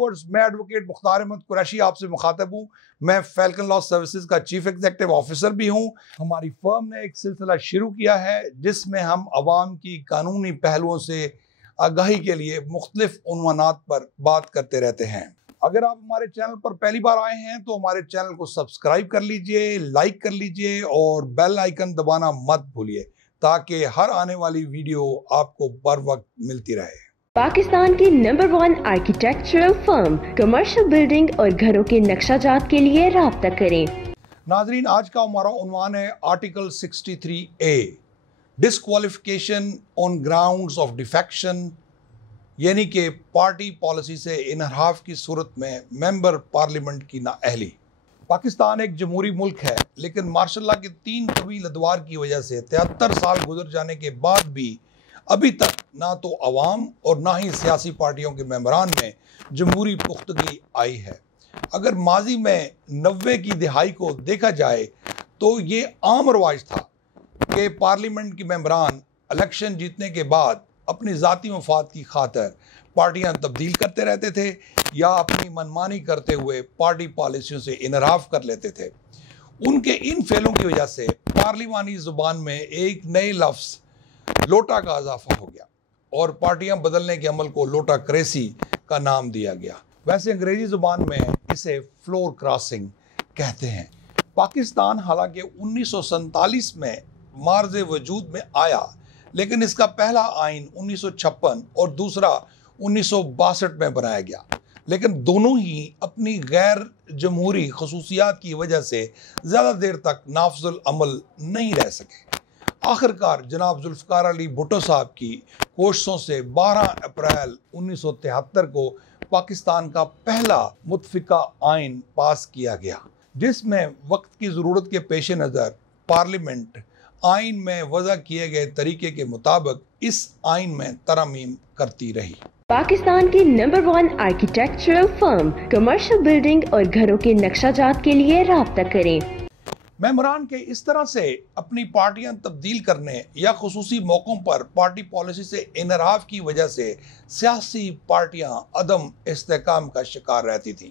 Viewers, मैं advocate Mukhtar Ahmad Qureshi आपसे मुखातब हूँ। मैं फैल्कन लॉ सर्विसेज का चीफ एग्जीक्यूटिव ऑफिसर भी हूँ। हमारी फर्म ने एक सिलसिला शुरू किया है जिसमें हम अवाम की कानूनी पहलुओं से आगाही के लिए मुख्तलिफ उन्वानात पर बात करते रहते हैं। अगर आप हमारे चैनल पर पहली बार आए हैं तो हमारे चैनल को सब्सक्राइब कर लीजिए, लाइक कर लीजिए और बेल आइकन दबाना मत भूलिए ताकि हर आने वाली वीडियो आपको बर वक्त मिलती रहे। पाकिस्तान की number 1 architectural firm commercial building और घरों के नक्शाजात के लिए राब्ता करें। नाजरीन, आज का हमारा उन्वान है article 63A, disqualification on grounds of defection, यानी कि पार्टी पॉलिसी से इनहराफ की सूरत में मेंबर पार्लियामेंट की नाअहली। पाकिस्तान एक जमहूरी मुल्क है, लेकिन मार्शल लॉ के 3 तवील अदवार की वजह से 73 साल गुजर जाने के बाद भी अभी तक ना तो अवाम और ना ही सियासी पार्टियों के मेंबरान में जमहूरी पुख्तगी आई है। अगर माजी में 90 की दिहाई को देखा जाए तो ये आम रवाज था कि पार्लियामेंट के मेंबरान इलेक्शन जीतने के बाद अपनी ज़ाती मफाद की खातर पार्टियां तब्दील करते रहते थे या अपनी मनमानी करते हुए पार्टी पॉलिसियों से इनहराफ कर लेते थे। उनके इन फेलों की वजह से पार्लिमानी ज़ुबान में एक नए लफ्ज़ लोटा का इजाफा हो गया और पार्टियां बदलने के अमल को लोटा क्रेसी का नाम दिया गया। वैसे अंग्रेजी ज़ुबान में इसे फ्लोर क्रॉसिंग कहते हैं। पाकिस्तान हालांकि 1947 में मार्ज वजूद में आया, लेकिन इसका पहला आइन 1956 और दूसरा 1962 में बनाया गया, लेकिन दोनों ही अपनी गैर जमहूरी खसूसियात की वजह से ज़्यादा देर तक नाफजुल अमल नहीं रह सके। आखिरकार जनाब जुल्फ़िकार अली भुट्टो साहब की कोशिशों से 12 अप्रैल 1973 को पाकिस्तान का पहला मुतफ़िका आइन पास किया गया, जिसमें वक्त की ज़रूरत के पेश नज़र पार्लियामेंट आइन में वज़ा किए गए तरीके के मुताबिक इस आइन में तरमीम करती रही। पाकिस्तान की number 1 architectural firm commercial building और घरों के नक्शाजात के लिए राब्ता करें। मेंबरान के इस तरह से अपनी पार्टियां तब्दील करने या खुसूसी मौक़ों पर पार्टी पॉलिसी से इनहराफ की वजह से सियासी पार्टियां अदम इस्तेहकाम का शिकार रहती थीं।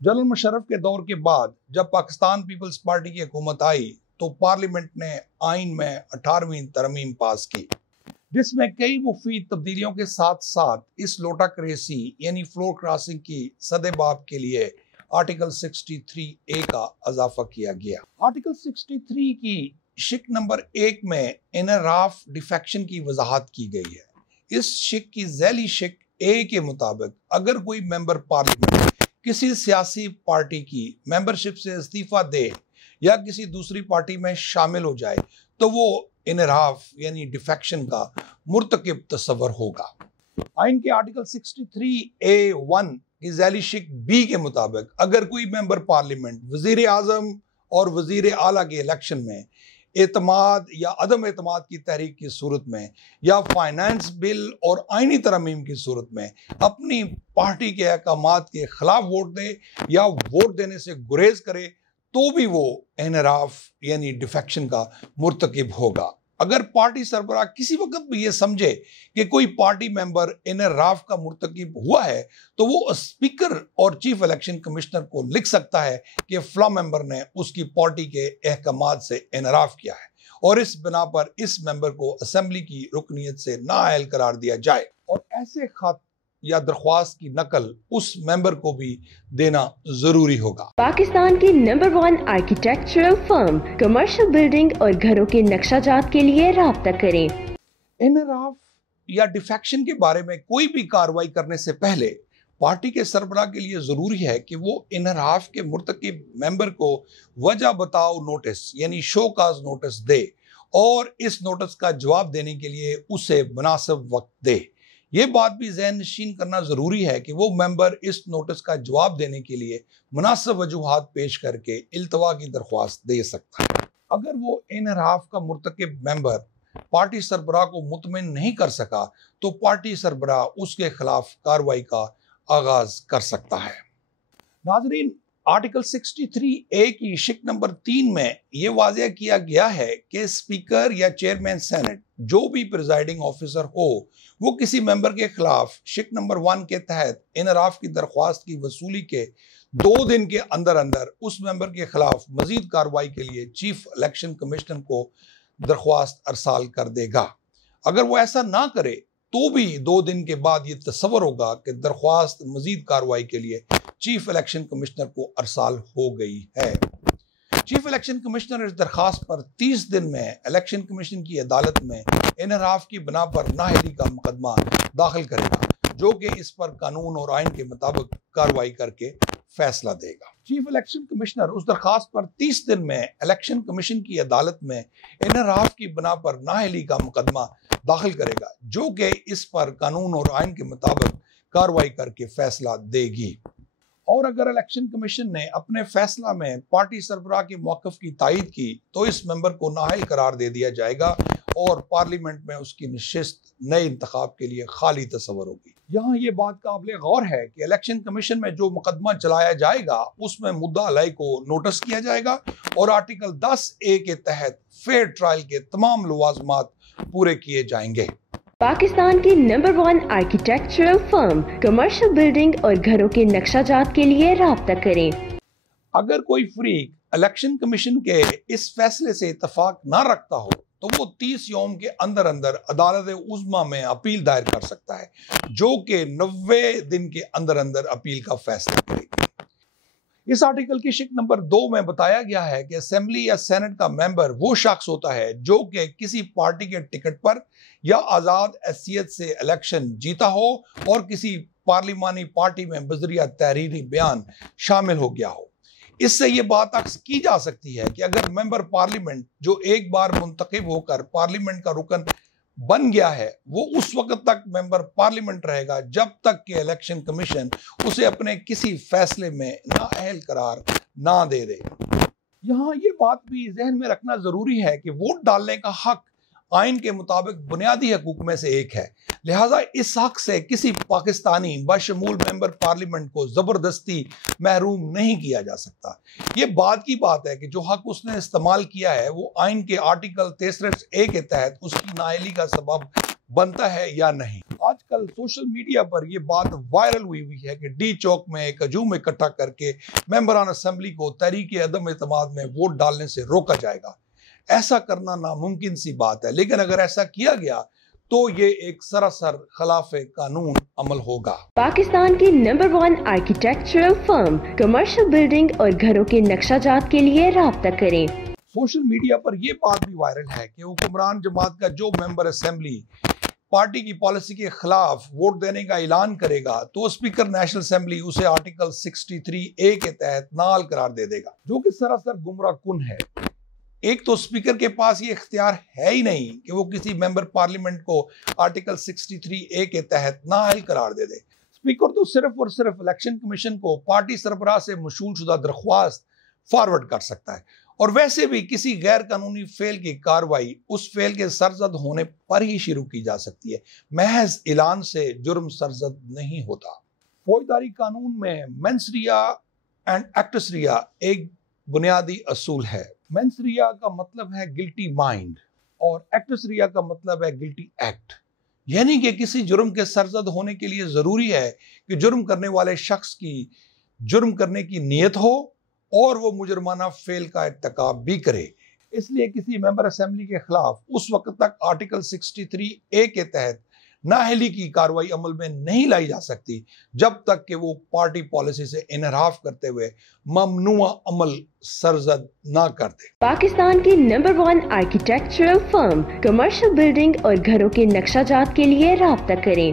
जनरल मुशर्रफ के दौर के बाद जब पाकिस्तान पीपल्स पार्टी की हुकूमत आई तो पार्लियामेंट ने आइन में 18वीं तरमीम पास की, जिसमें कई मुफीद तब्दीलियों के साथ साथ इस लोटा क्रेसी यानी फ्लोर क्रॉसिंग की सदेबाब के लिए आर्टिकल 63A का इजाफा किया गया। आर्टिकल 63 की शिक नंबर 1 में इनहराफ डिफेक्शन की वजाहत की गई है। इस शिक की झैली शिक A के मुताबिक अगर कोई मेंबर पार्लियामेंट किसी सियासी पार्टी की मेंबरशिप से इस्तीफा दे या किसी दूसरी पार्टी में शामिल हो जाए तो वो इनहराफ यानी डिफेक्शन का मुर्तकिब तस्वर होगा। आइन के आर्टिकल 63A1 की झैली शिक B के मुताबिक अगर कोई मेंबर पार्लियामेंट वजीर आजम और वजीर आला के इलेक्शन में एतमाद या अदम एतमाद की तहरीक की सूरत में या फाइनेंस बिल और आइनी तरमीम की सूरत में अपनी पार्टी के अहकामात के खिलाफ वोट दे या वोट देने से गुरेज करे तो भी वो इनहराफ यानी डिफेक्शन का मुर्तकिब होगा। अगर पार्टी सरबराह किसी वक्त भी ये समझे कि कोई पार्टी मेंबर इनहराफ का मुर्तकिब हुआ है तो वो स्पीकर और चीफ इलेक्शन कमिश्नर को लिख सकता है कि फला मेंबर ने उसकी पार्टी के अहकामात से इनहराफ किया है और इस बिना पर इस मेंबर को असेंबली की रुकनीत से नाअहल करार दिया जाए और ऐसे खत या दरख्वास्त की नकल उस मेंबर को भी देना जरूरी होगा। पाकिस्तान की number 1 architectural firm commercial building और घरों के नक्शाजात के लिए राब्ता करें। इनहराफ या डिफेक्शन के बारे में कोई भी कार्रवाई करने से पहले पार्टी के सरबराह के लिए जरूरी है कि वो इनहराफ के मुर्तकिब मेंबर को वजह बताओ नोटिस यानी शो काज नोटिस दे और इस नोटिस का जवाब देने के लिए उसे मुनासिब वक्त दे। ये बात भी ज़हन नशीन करना ज़रूरी है कि वो मेंबर इस नोटिस का जवाब देने के लिए मुनासिब वजूहात पेश करके इल्तवा की दरख्वास्त दे सकता है। अगर वो इनहराफ का मुर्तकिब मेंबर पार्टी सरबराह को मुतमिन नहीं कर सका तो पार्टी सरबराह उसके खिलाफ कार्रवाई का आगाज कर सकता है। नाजरीन, आर्टिकल 63A की शिक नंबर 3 में यह वाज़ेह किया गया है कि स्पीकर या चेयरमैन सेनेट जो भी प्रिजाइडिंग ऑफिसर हो वो किसी मेंबर के खिलाफ शिक नंबर 1 के तहत इनराफ की दरख्वास्त की वसूली के 2 दिन के अंदर अंदर उस मेंबर के खिलाफ मजीद कार्रवाई के लिए चीफ इलेक्शन कमिश्नर को दरख्वास्त अरसाल कर देगा। अगर वो ऐसा ना करे तो भी 2 दिन के बाद ये तस्वर होगा कि दरख्वास्त मजीद कार्रवाई के लिए चीफ इलेक्शन कमिश्नर को अरसाल हो गई है। चीफ इलेक्शन कमिश्नर इस दरखास्त पर 30 दिन में इलेक्शन कमीशन की अदालत में इनराफ की बिना पर नाअहली का मुकदमा दाखिल करेगा, जो कि इस पर कानून और आइन के मुताबिक कार्रवाई करके फैसला देगा। चीफ इलेक्शन कमिश्नर उस दरखास्त पर 30 दिन में इलेक्शन कमीशन की अदालत में इनराफ की बिना पर नाअहली का मुकदमा दाखिल करेगा, जो कि इस पर कानून और आइन के मुताबिक कार्रवाई करके फैसला देगी। और अगर इलेक्शन कमीशन ने अपने फैसला में पार्टी सरबराह के मौक़िफ़ की तायीद की तो इस मेंबर को नाअहल करार दे दिया जाएगा और पार्लियामेंट में उसकी नशिस्त नए इंतखाब के लिए खाली तस्वर होगी। यहाँ ये बात काबिल गौर है कि इलेक्शन कमीशन में जो मुकदमा चलाया जाएगा उसमें मुद्दा अलय को नोटिस किया जाएगा और आर्टिकल 10A के तहत फेयर ट्रायल के तमाम लवाज़मात पूरे किए जाएंगे। पाकिस्तान की number 1 architectural firm commercial building और घरों के नक्शाजात के लिए राब्ता करें। अगर कोई फरीक इलेक्शन कमीशन के इस फैसले से इत्तफाक ना रखता हो तो वो 30 यौम के अंदर अंदर अदालत उज़्मा में अपील दायर कर सकता है, जो कि 90 दिन के अंदर अंदर अपील का फैसला करेगी। इस आर्टिकल की शिक नंबर 2 में बताया गया है कि असेंबली या सेनेट का मेंबर वो शख्स होता है जो कि किसी पार्टी के टिकट पर या आज़ाद हैसियत से इलेक्शन जीता हो और किसी पार्लिमानी पार्टी में बजरिया तहरीरी बयान शामिल हो गया हो। इससे ये बात अक्स की जा सकती है कि अगर मेंबर पार्लियामेंट जो एक बार मुंतखब होकर पार्लियामेंट का रुकन बन गया है वो उस वक्त तक मेंबर पार्लियामेंट रहेगा जब तक कि इलेक्शन कमीशन उसे अपने किसी फैसले में नाअहल करार ना दे दे। यहाँ ये बात भी जहन में रखना जरूरी है कि वोट डालने का हक आइन के मुताबिक बुनियादी हकूक में से एक है, लिहाजा इस हक से किसी पाकिस्तानी बशमूल मेंबर पार्लियामेंट को जबरदस्ती महरूम नहीं किया जा सकता। ये बात की बात है कि जो हक उसने इस्तेमाल किया है वो आइन के आर्टिकल 63A के तहत उसकी नाअहली का सबब बनता है या नहीं। आजकल सोशल मीडिया पर यह बात वायरल हुई है कि डी चौक में एक हजूम इकट्ठा करके मेंबरान असेंबली को तहरीक अदम एतमाद में वोट डालने से रोका जाएगा। ऐसा करना नामुमकिन सी बात है, लेकिन अगर ऐसा किया गया तो ये एक सरासर खिलाफ कानून अमल होगा। पाकिस्तान की number 1 architectural firm commercial building और घरों के नक्शाजात के लिए राब्ता करें। सोशल मीडिया पर यह बात भी वायरल है कि हुक्मरान जमात का जो मेंबर असेंबली पार्टी की पॉलिसी के खिलाफ वोट देने का ऐलान करेगा तो स्पीकर नेशनल असेंबली उसे आर्टिकल 63A के तहत नाअहल करार दे देगा, जो कि सरासर गुमराह कुन है। एक तो स्पीकर के पास ये इख्तियार है ही नहीं कि वो किसी मेंबर पार्लियामेंट को आर्टिकल 63A के तहत नाअहल करार दे दे। स्पीकर तो सिर्फ और सिर्फ इलेक्शन कमीशन को पार्टी सरबराह से मशूल शुदा दरख्वास्त फॉरवर्ड कर सकता है, और वैसे भी किसी गैर कानूनी फेल की कार्रवाई उस फेल के सरजद होने पर ही शुरू की जा सकती है। महज ऐलान से जुर्म सरजद नहीं होता। फौजदारी कानून में मेंसरिया एंड एक्टसरिया एक बुनियादी असूल है। मेंसरिया का मतलब है गिल्टी माइंड और एक्टसरिया का मतलब है गिल्टी एक्ट, यानी कि किसी जुर्म के सरजद होने के लिए जरूरी है कि जुर्म करने वाले शख्स की जुर्म करने की नीयत हो और वो मुजरमाना फेल का इर्तिकाब भी करे। इसलिए किसी मेंबर असेंबली के खिलाफ उस वक्त तक आर्टिकल 63A के तहत नाअहली की कार्रवाई अमल में नहीं लाई जा सकती जब तक कि वो पार्टी पॉलिसी से इनहराफ करते हुए ममनुआ अमल सरजद ना कर दे। पाकिस्तान की number 1 architectural firm commercial building और घरों के नक्शाजात के लिए राब्ता करें।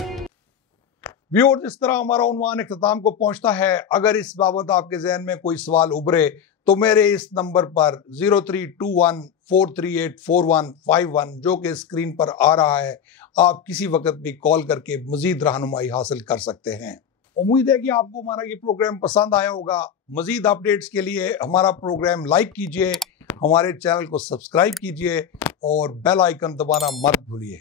व्यूअर्स, इस तरह हमारा उन्वान इख्तिताम को पहुंचता है। अगर इस बाबत आपके जहन में कोई सवाल उभरे तो मेरे इस नंबर पर 0321438451 जो कि स्क्रीन पर आ रहा है, आप किसी वक्त भी कॉल करके मजीद रहनुमाई हासिल कर सकते हैं। उम्मीद है कि आपको हमारा ये प्रोग्राम पसंद आया होगा। मजीद अपडेट्स के लिए हमारा प्रोग्राम लाइक कीजिए, हमारे चैनल को सब्सक्राइब कीजिए और बेल आइकन दबाना मत भूलिए।